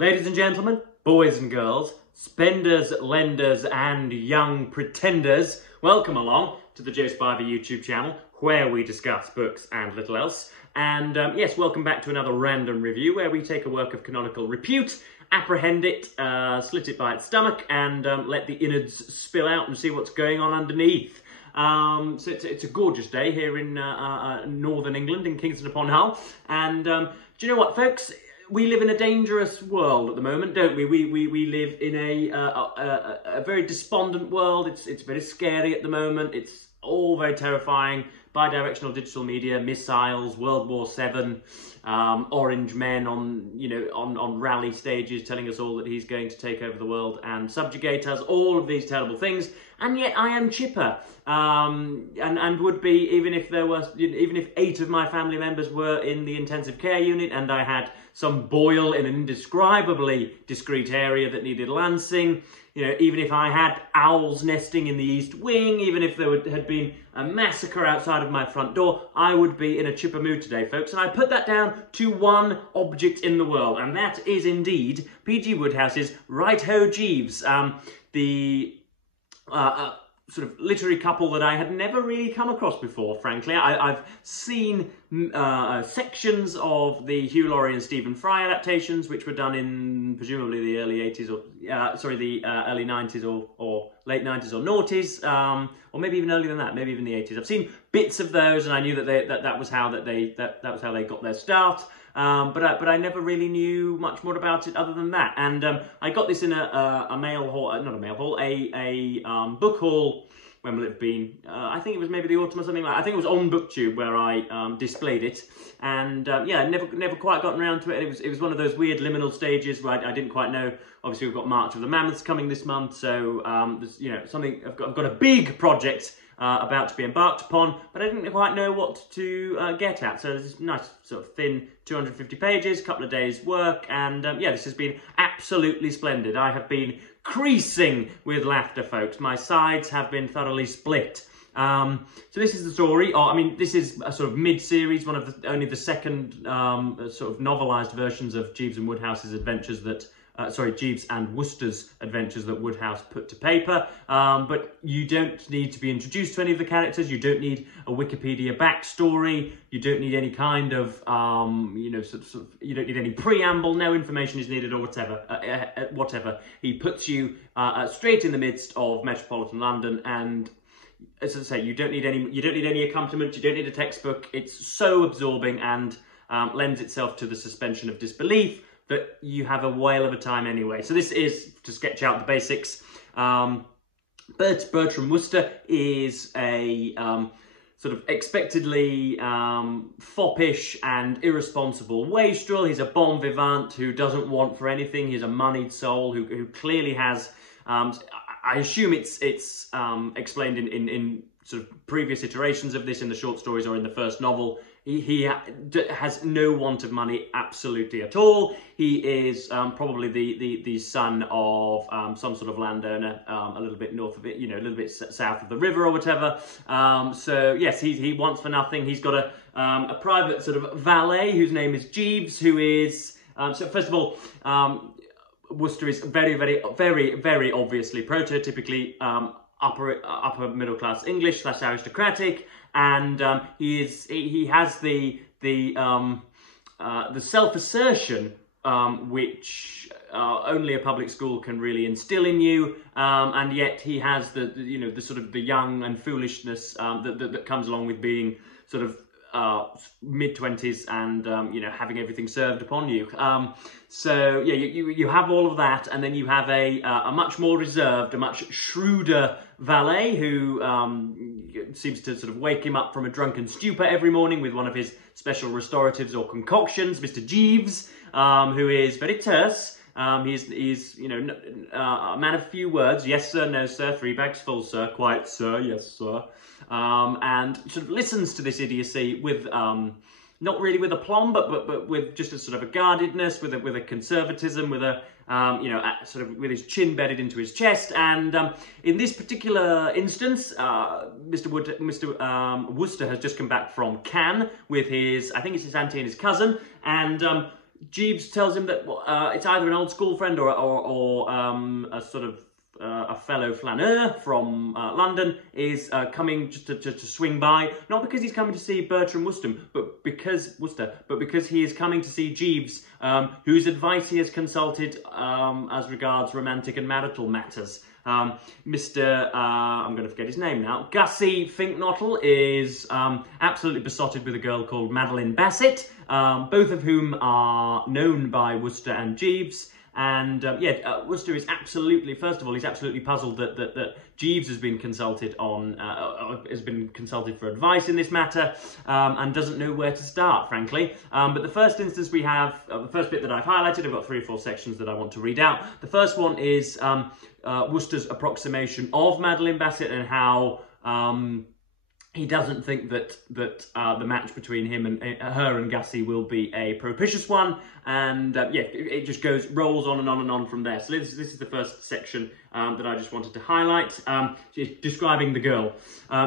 Ladies and gentlemen, boys and girls, spenders, lenders and young pretenders, welcome along to the Joe Spiver YouTube channel where we discuss books and little else. And yes, welcome back to another random review where we take a work of canonical repute, apprehend it, slit it by its stomach and let the innards spill out and see what's going on underneath. So it's a gorgeous day here in northern England, in Kingston upon Hull. And do you know what, folks? We live in a dangerous world at the moment, don't we? We live in a very despondent world. It's very scary at the moment. It's all very terrifying. Bi-directional digital media, missiles, World War VII, orange men on rally stages telling us all that he's going to take over the world and subjugate us. All of these terrible things, and yet I am chipper, and would be even if 8 of my family members were in the intensive care unit and I had some boil in an indescribably discreet area that needed lancing. You know, even if I had owls nesting in the East Wing, even if there had been a massacre outside of my front door, I would be in a chipper mood today, folks. And I put that down to one object in the world, and that is indeed P.G. Wodehouse's Right Ho Jeeves, the sort of literary couple that I had never really come across before, frankly. I've seen sections of the Hugh Laurie and Stephen Fry adaptations, which were done in presumably the early 80s, or the early 90s or late 90s or noughties, or maybe even earlier than that, maybe even the 80s. I've seen bits of those, and I knew that that was how they got their start. But I never really knew much more about it other than that. And I got this in a mail hall, not a mail hall, a book hall. When will it have been? I think it was maybe the autumn or something like that. I think it was on BookTube where I displayed it. And yeah, never quite gotten around to it. It was one of those weird liminal stages where I didn't quite know. Obviously, we've got March of the Mammoths coming this month, so there's something. I've got a big project about to be embarked upon, but I didn't quite know what to get at. So there's this nice sort of thin 250 pages, couple of days work, and yeah, this has been absolutely splendid. I have been creasing with laughter, folks. My sides have been thoroughly split. So this is the story. I mean, this is a sort of mid-series, one of only the second sort of novelised versions of Jeeves and Wooster's adventures that. Jeeves and Wooster's adventures that Wodehouse put to paper. But you don't need to be introduced to any of the characters. You don't need a Wikipedia backstory. You don't need any kind of, you don't need any preamble. No information is needed or whatever. He puts you straight in the midst of metropolitan London, and as I say, you don't need any accompaniment. You don't need a textbook. It's so absorbing and lends itself to the suspension of disbelief that you have a whale of a time anyway. So this is, to sketch out the basics, Bertram Wooster is a sort of expectedly foppish and irresponsible wastrel. He's a bon vivant who doesn't want for anything. He's a moneyed soul who clearly has, I assume it's explained in sort of previous iterations of this in the short stories or in the first novel. He has no want of money absolutely at all. He is probably the son of some sort of landowner a little bit north of it, a little bit south of the river or whatever. So yes, he wants for nothing. He's got a private sort of valet whose name is Jeeves, who is so first of all, Wooster is very obviously prototypically upper middle class English / aristocratic. And he has the self-assertion which only a public school can really instill in you, and yet he has the sort of the young and foolishness that comes along with being sort of mid-20s and having everything served upon you. So yeah, you have all of that, and then you have a much more reserved, a much shrewder valet who seems to sort of wake him up from a drunken stupor every morning with one of his special restoratives or concoctions, Mr. Jeeves, who is very terse. He's a man of few words. Yes, sir. No, sir. 3 bags full, sir. Quite, sir. Yes, sir. And sort of listens to this idiocy with not really with aplomb, but with just a sort of a guardedness, with a conservatism, with a sort of with his chin bedded into his chest. And in this particular instance, Mr. Wooster has just come back from Cannes with his, I think it's his auntie and his cousin, and Jeeves tells him that it's either an old school friend or a sort of a fellow flaneur from London is coming just to swing by, not because he's coming to see Bertram Wooster, but because he is coming to see Jeeves, whose advice he has consulted as regards romantic and marital matters. Mr. I'm going to forget his name now. Gussie Finknottle is absolutely besotted with a girl called Madeline Bassett, both of whom are known by Wooster and Jeeves. And Wooster is absolutely, first of all, he's absolutely puzzled that Jeeves has been consulted for advice in this matter, and doesn't know where to start, frankly. But the first instance we have, the first bit that I've highlighted, I've got 3 or 4 sections that I want to read out. The first one is Wooster's approximation of Madeline Bassett and how he doesn't think that the match between him and her and Gussie will be a propitious one, and it just rolls on and on and on from there. So this is the first section that I just wanted to highlight. She's describing the girl.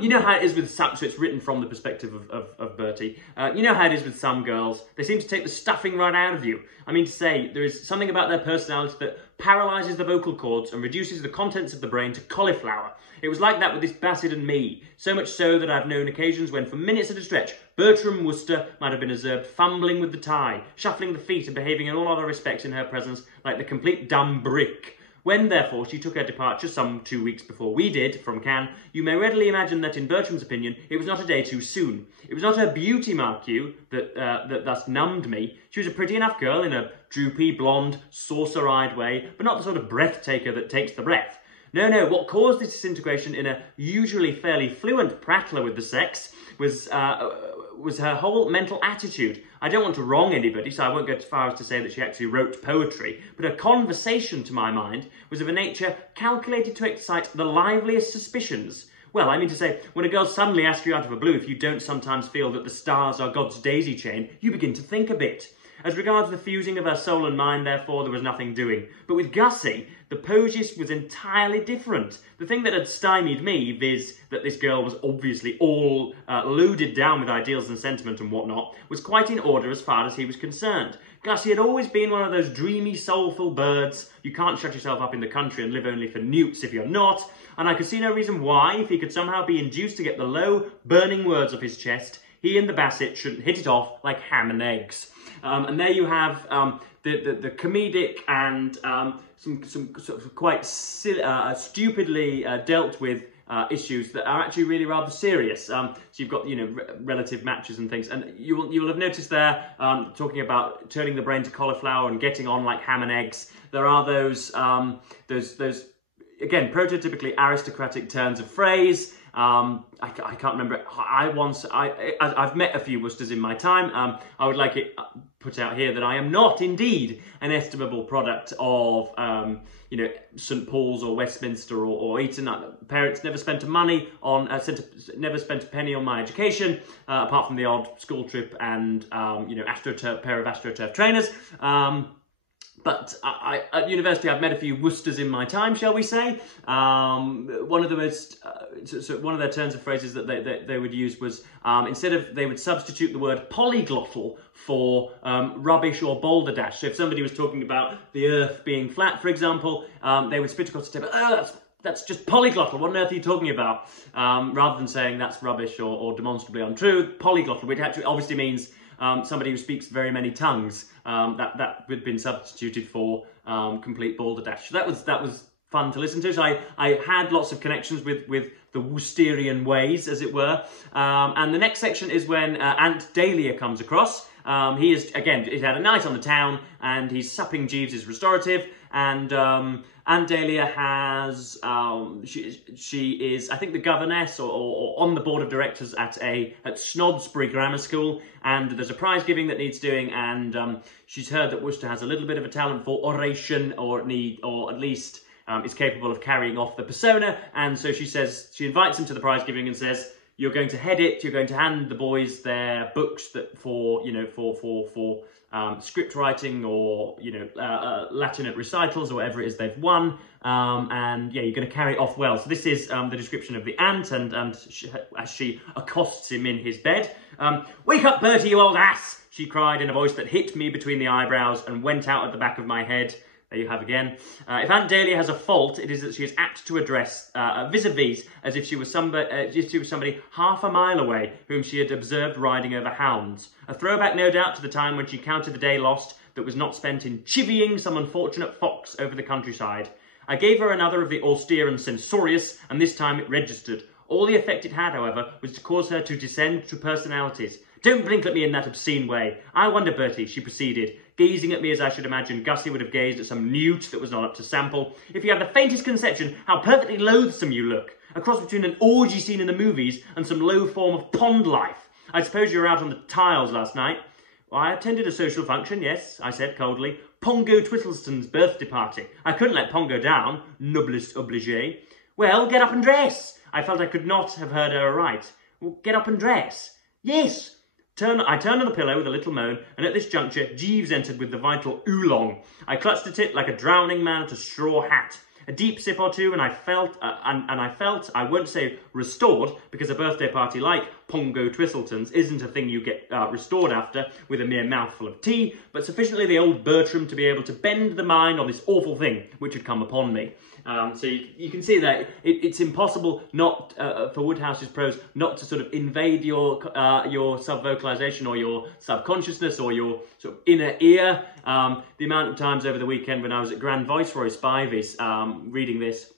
You know how it is with some, so it's written from the perspective of Bertie. You know how it is with some girls. They seem to take the stuffing right out of you. I mean to say, there is something about their personality that paralyses the vocal cords and reduces the contents of the brain to cauliflower. It was like that with this Bassett and me, so much so that I've known occasions when, for minutes at a stretch, Bertram Wooster might have been observed fumbling with the tie, shuffling the feet and behaving in all other respects in her presence like the complete dumb brick. When, therefore, she took her departure some 2 weeks before we did from Cannes, you may readily imagine that, in Bertram's opinion, it was not a day too soon. It was not her beauty, mark you, that thus numbed me. She was a pretty enough girl in a droopy, blonde, saucer-eyed way, but not the sort of breath-taker that takes the breath. No, what caused this disintegration in a usually fairly fluent prattler with the sex was her whole mental attitude. I don't want to wrong anybody, so I won't go as far as to say that she actually wrote poetry, but her conversation, to my mind, was of a nature calculated to excite the liveliest suspicions. Well, I mean to say, when a girl suddenly asks you out of the blue if you don't sometimes feel that the stars are God's daisy chain, you begin to think a bit. As regards the fusing of her soul and mind, therefore, there was nothing doing. But with Gussie, the poses was entirely different. The thing that had stymied me, viz. That this girl was obviously all loaded down with ideals and sentiment and whatnot, was quite in order as far as he was concerned. Gussie had always been one of those dreamy, soulful birds. You can't shut yourself up in the country and live only for newts if you're not. And I could see no reason why, if he could somehow be induced to get the low, burning words off his chest, he and the Bassett shouldn't hit it off like ham and eggs. And there you have the comedic and some sort of quite stupidly dealt with issues that are actually really rather serious. So you've got, relative matches and things, and you will have noticed there, talking about turning the brain to cauliflower and getting on like ham and eggs. There are those again, prototypically aristocratic turns of phrase. I can't remember. I've met a few Woosters in my time. I would like it put out here that I am not indeed an estimable product of, St Paul's or Westminster or Eton. Parents never spent a money on, never spent a penny on my education, apart from the odd school trip and, pair of AstroTurf trainers. But at university, I've met a few Woosters in my time, shall we say. One of the most, one of their turns of phrases that they would use was, they would substitute the word polyglottal for rubbish or balderdash. So if somebody was talking about the earth being flat, for example, they would spit across the table, oh, that's just polyglottal, what on earth are you talking about? Rather than saying that's rubbish or demonstrably untrue, polyglottal, which actually obviously means somebody who speaks very many tongues. That had been substituted for complete balderdash. So that was fun to listen to. So I had lots of connections with the Woosterian ways, as it were. And the next section is when Aunt Dahlia comes across. He's had a night on the town, and he's supping Jeeves's restorative, and Aunt Dahlia has, she is, I think, the governess or on the board of directors at Snodsbury Grammar School, and there's a prize giving that needs doing, and she's heard that Wooster has a little bit of a talent for oration, or at least is capable of carrying off the persona, and so she invites him to the prize giving and says, you're going to head it, you're going to hand the boys their books that for script writing or, Latinate recitals or whatever it is they've won. And yeah, you're going to carry it off well. So this is the description of the aunt, and as she accosts him in his bed. "Wake up, Bertie, you old ass!" she cried in a voice that hit me between the eyebrows and went out at the back of my head. There you have again. If Aunt Dahlia has a fault, it is that she is apt to address vis-a-vis as if she was somebody half a mile away whom she had observed riding over hounds. A throwback, no doubt, to the time when she counted the day lost that was not spent in chivying some unfortunate fox over the countryside. I gave her another of the austere and censorious, and this time it registered. All the effect it had, however, was to cause her to descend to personalities. "Don't blink at me in that obscene way. I wonder, Bertie," she proceeded, gazing at me as I should imagine Gussie would have gazed at some newt that was not up to sample, "if you have the faintest conception how perfectly loathsome you look. A cross between an orgy scene in the movies and some low form of pond life. I suppose you were out on the tiles last night." "Well, I attended a social function, yes," I said coldly. "Pongo Twiddleston's birthday party. I couldn't let Pongo down, noblesse obligée." "Well, get up and dress." I felt I could not have heard her aright. "Well, get up and dress." "Yes." I turned on the pillow with a little moan, and at this juncture Jeeves entered with the vital oolong. I clutched at it like a drowning man at a straw hat. A deep sip or two, and I felt, I won't say restored, because a birthday party like Pongo Twistleton's isn't a thing you get restored after with a mere mouthful of tea, but sufficiently the old Bertram to be able to bend the mind on this awful thing which had come upon me. So you can see that it's impossible not for Woodhouse's prose not to sort of invade your sub-vocalization or your subconsciousness or your sort of inner ear. The amount of times over the weekend when I was at Grand Viceroy Spivey's reading this,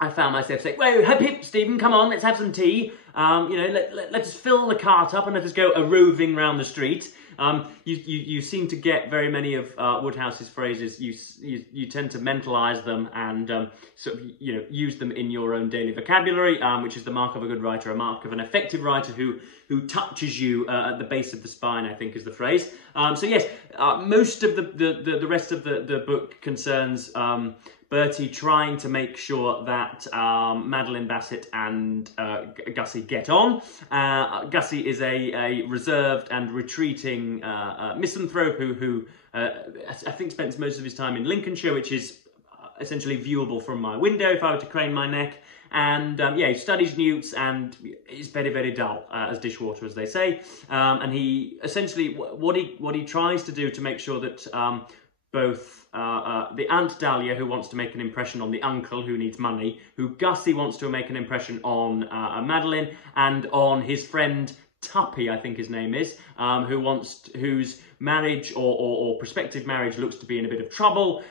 I found myself saying, "Whoa, hip hip, Stephen, come on, let's have some tea. Let's fill the cart up and let us go a-roving round the street." You seem to get very many of Woodhouse's phrases. You tend to mentalise them and sort of use them in your own daily vocabulary, which is the mark of a good writer, a mark of an effective writer who touches you at the base of the spine, I think is the phrase. So yes, most of the rest of the book concerns Bertie trying to make sure that Madeline Bassett and Gussie get on. Gussie is a reserved and retreating misanthrope who I think spends most of his time in Lincolnshire, which is essentially viewable from my window if I were to crane my neck. And he studies newts and is very, very dull as dishwater, as they say. And he essentially what he tries to do to make sure that both the Aunt Dahlia, who wants to make an impression on the uncle who needs money, who Gussie wants to make an impression on Madeline, and on his friend Tuppy, I think his name is, whose marriage or prospective marriage looks to be in a bit of trouble.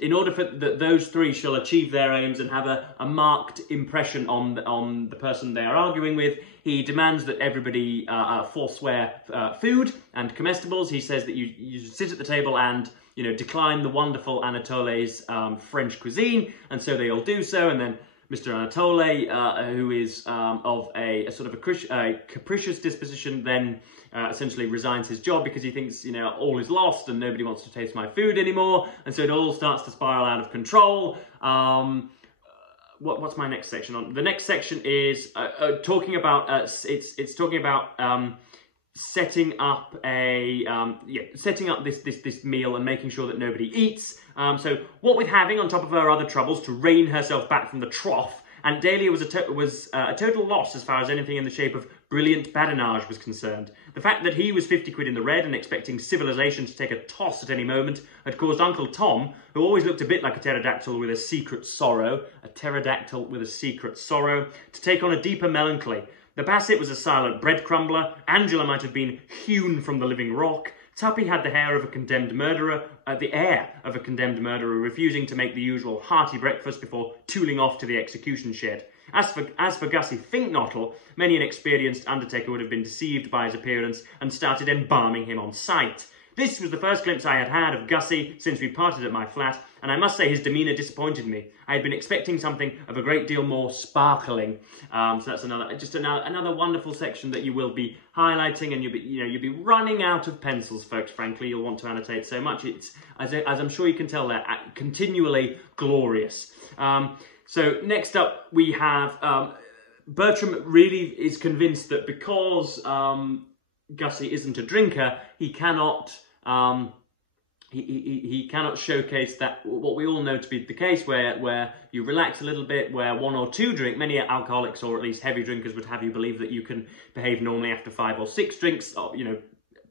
In order for those three shall achieve their aims and have a marked impression on the person they are arguing with, he demands that everybody forswear food and comestibles. He says that you sit at the table and decline the wonderful Anatole's French cuisine, and so they all do so, and then Mr. Anatole, who is of a sort of a capricious disposition, then essentially resigns his job because he thinks, all is lost and nobody wants to taste my food anymore, and so it all starts to spiral out of control. What's my next section on? The next section is talking about it's talking about setting up this meal and making sure that nobody eats. So what with having, on top of her other troubles, to rein herself back from the trough, Aunt Dahlia was a total loss as far as anything in the shape of brilliant badinage was concerned. The fact that he was 50 quid in the red and expecting civilization to take a toss at any moment had caused Uncle Tom, who always looked a bit like a pterodactyl with a secret sorrow, to take on a deeper melancholy. The Bassett was a silent bread crumbler. Angela might have been hewn from the living rock. Tuppy had the air of a condemned murderer, refusing to make the usual hearty breakfast before tooling off to the execution shed. As for Gussie Finknottle, many an experienced undertaker would have been deceived by his appearance and started embalming him on sight. This was the first glimpse I had had of Gussie since we parted at my flat, and I must say his demeanour disappointed me. I had been expecting something of a great deal more sparkling. So that's another wonderful section that you will be highlighting, and you'll be running out of pencils, folks. Frankly, you'll want to annotate so much. It's, as I'm sure you can tell, there, continually glorious. So next up we have Bertram really is convinced that because Gussie isn't a drinker, he cannot he cannot showcase that, what we all know to be the case, where you relax a little bit, where one or two drink, many alcoholics or at least heavy drinkers would have you believe that you can behave normally after 5 or 6 drinks, or, you know,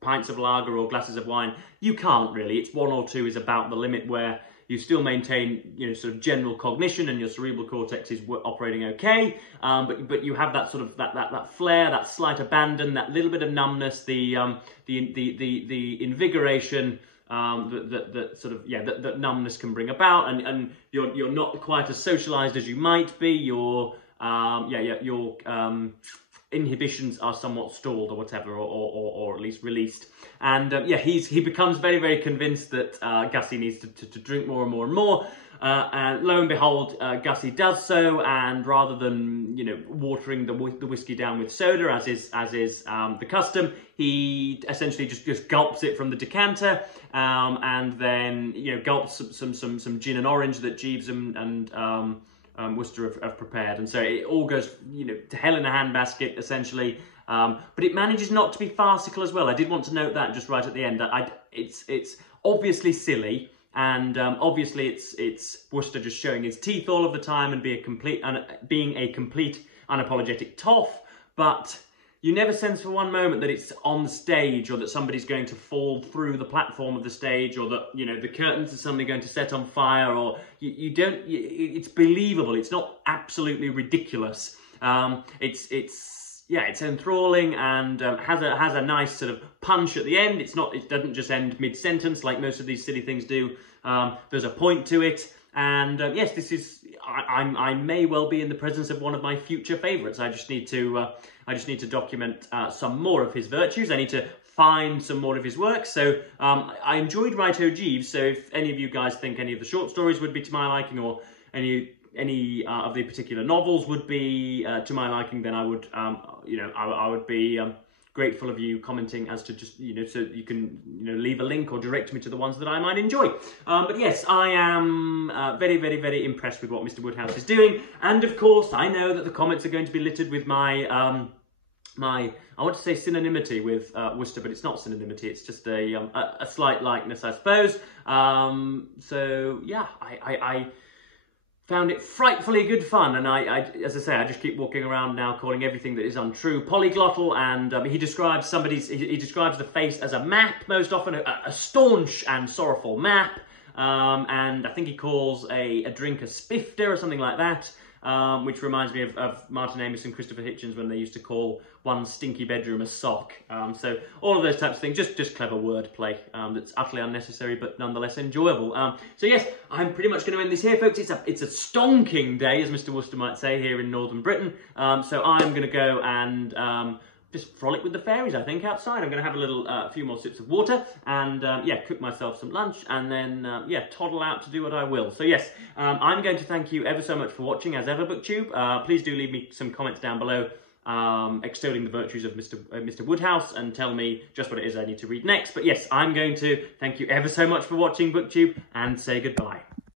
pints of lager or glasses of wine. You can't really. It's 1 or 2 is about the limit, where you still maintain, you know, sort of general cognition and your cerebral cortex is operating okay, but you have that sort of that flair, that slight abandon, that little bit of numbness, the invigoration that numbness can bring about, and you're not quite as socialized as you might be. Your inhibitions are somewhat stalled or whatever, or at least released. And he becomes very, very convinced that Gussie needs to drink more and more and more. And lo and behold, Gussie does so, and rather than, you know, watering the whiskey down with soda, as is the custom, he essentially just gulps it from the decanter, and then, you know, gulps some gin and orange that Jeeves and Wooster have prepared, and so it all goes, you know, to hell in a handbasket essentially. But it manages not to be farcical as well. I did want to note that just right at the end. It's obviously silly. And obviously, it's Wooster just showing his teeth all of the time and being a complete unapologetic toff. But you never sense for one moment that it's on the stage, or that somebody's going to fall through the platform of the stage, or that, you know, the curtains are suddenly going to set on fire, or you don't. It's believable. It's not absolutely ridiculous. It's enthralling, and has a nice sort of punch at the end. It doesn't just end mid-sentence like most of these silly things do. There's a point to it, and yes, this is. I may well be in the presence of one of my future favourites. I just need to document some more of his virtues. I need to find some more of his work. So I enjoyed Righto Jeeves. So if any of you guys think any of the short stories would be to my liking, or any of the particular novels would be to my liking, then I would, I would be grateful of you commenting as to just, you know, so you can, you know, leave a link or direct me to the ones that I might enjoy. But yes, I am very, very, very impressed with what Mr. Woodhouse is doing. And of course, I know that the comments are going to be littered with my, I want to say synonymity with Wooster, but it's not synonymity. It's just a slight likeness, I suppose. So yeah, I found it frightfully good fun, and as I say, I just keep walking around now calling everything that is untrue polyglottal, and he describes he describes the face as a map most often, a staunch and sorrowful map, and I think he calls a drink a spifter or something like that, which reminds me of Martin Amis and Christopher Hitchens when they used to call one stinky bedroom a sock. So all of those types of things, just clever wordplay that's utterly unnecessary but nonetheless enjoyable. So yes, I'm pretty much going to end this here, folks. It's a stonking day, as Mr. Wooster might say, here in northern Britain. So I'm going to go and just frolic with the fairies, I think, outside. I'm going to have a little, few more sips of water, and cook myself some lunch, and then toddle out to do what I will. So yes, I'm going to thank you ever so much for watching, as ever, BookTube. Please do leave me some comments down below, extolling the virtues of Mr. Woodhouse, and tell me just what it is I need to read next. But yes, I'm going to thank you ever so much for watching, BookTube, and say goodbye.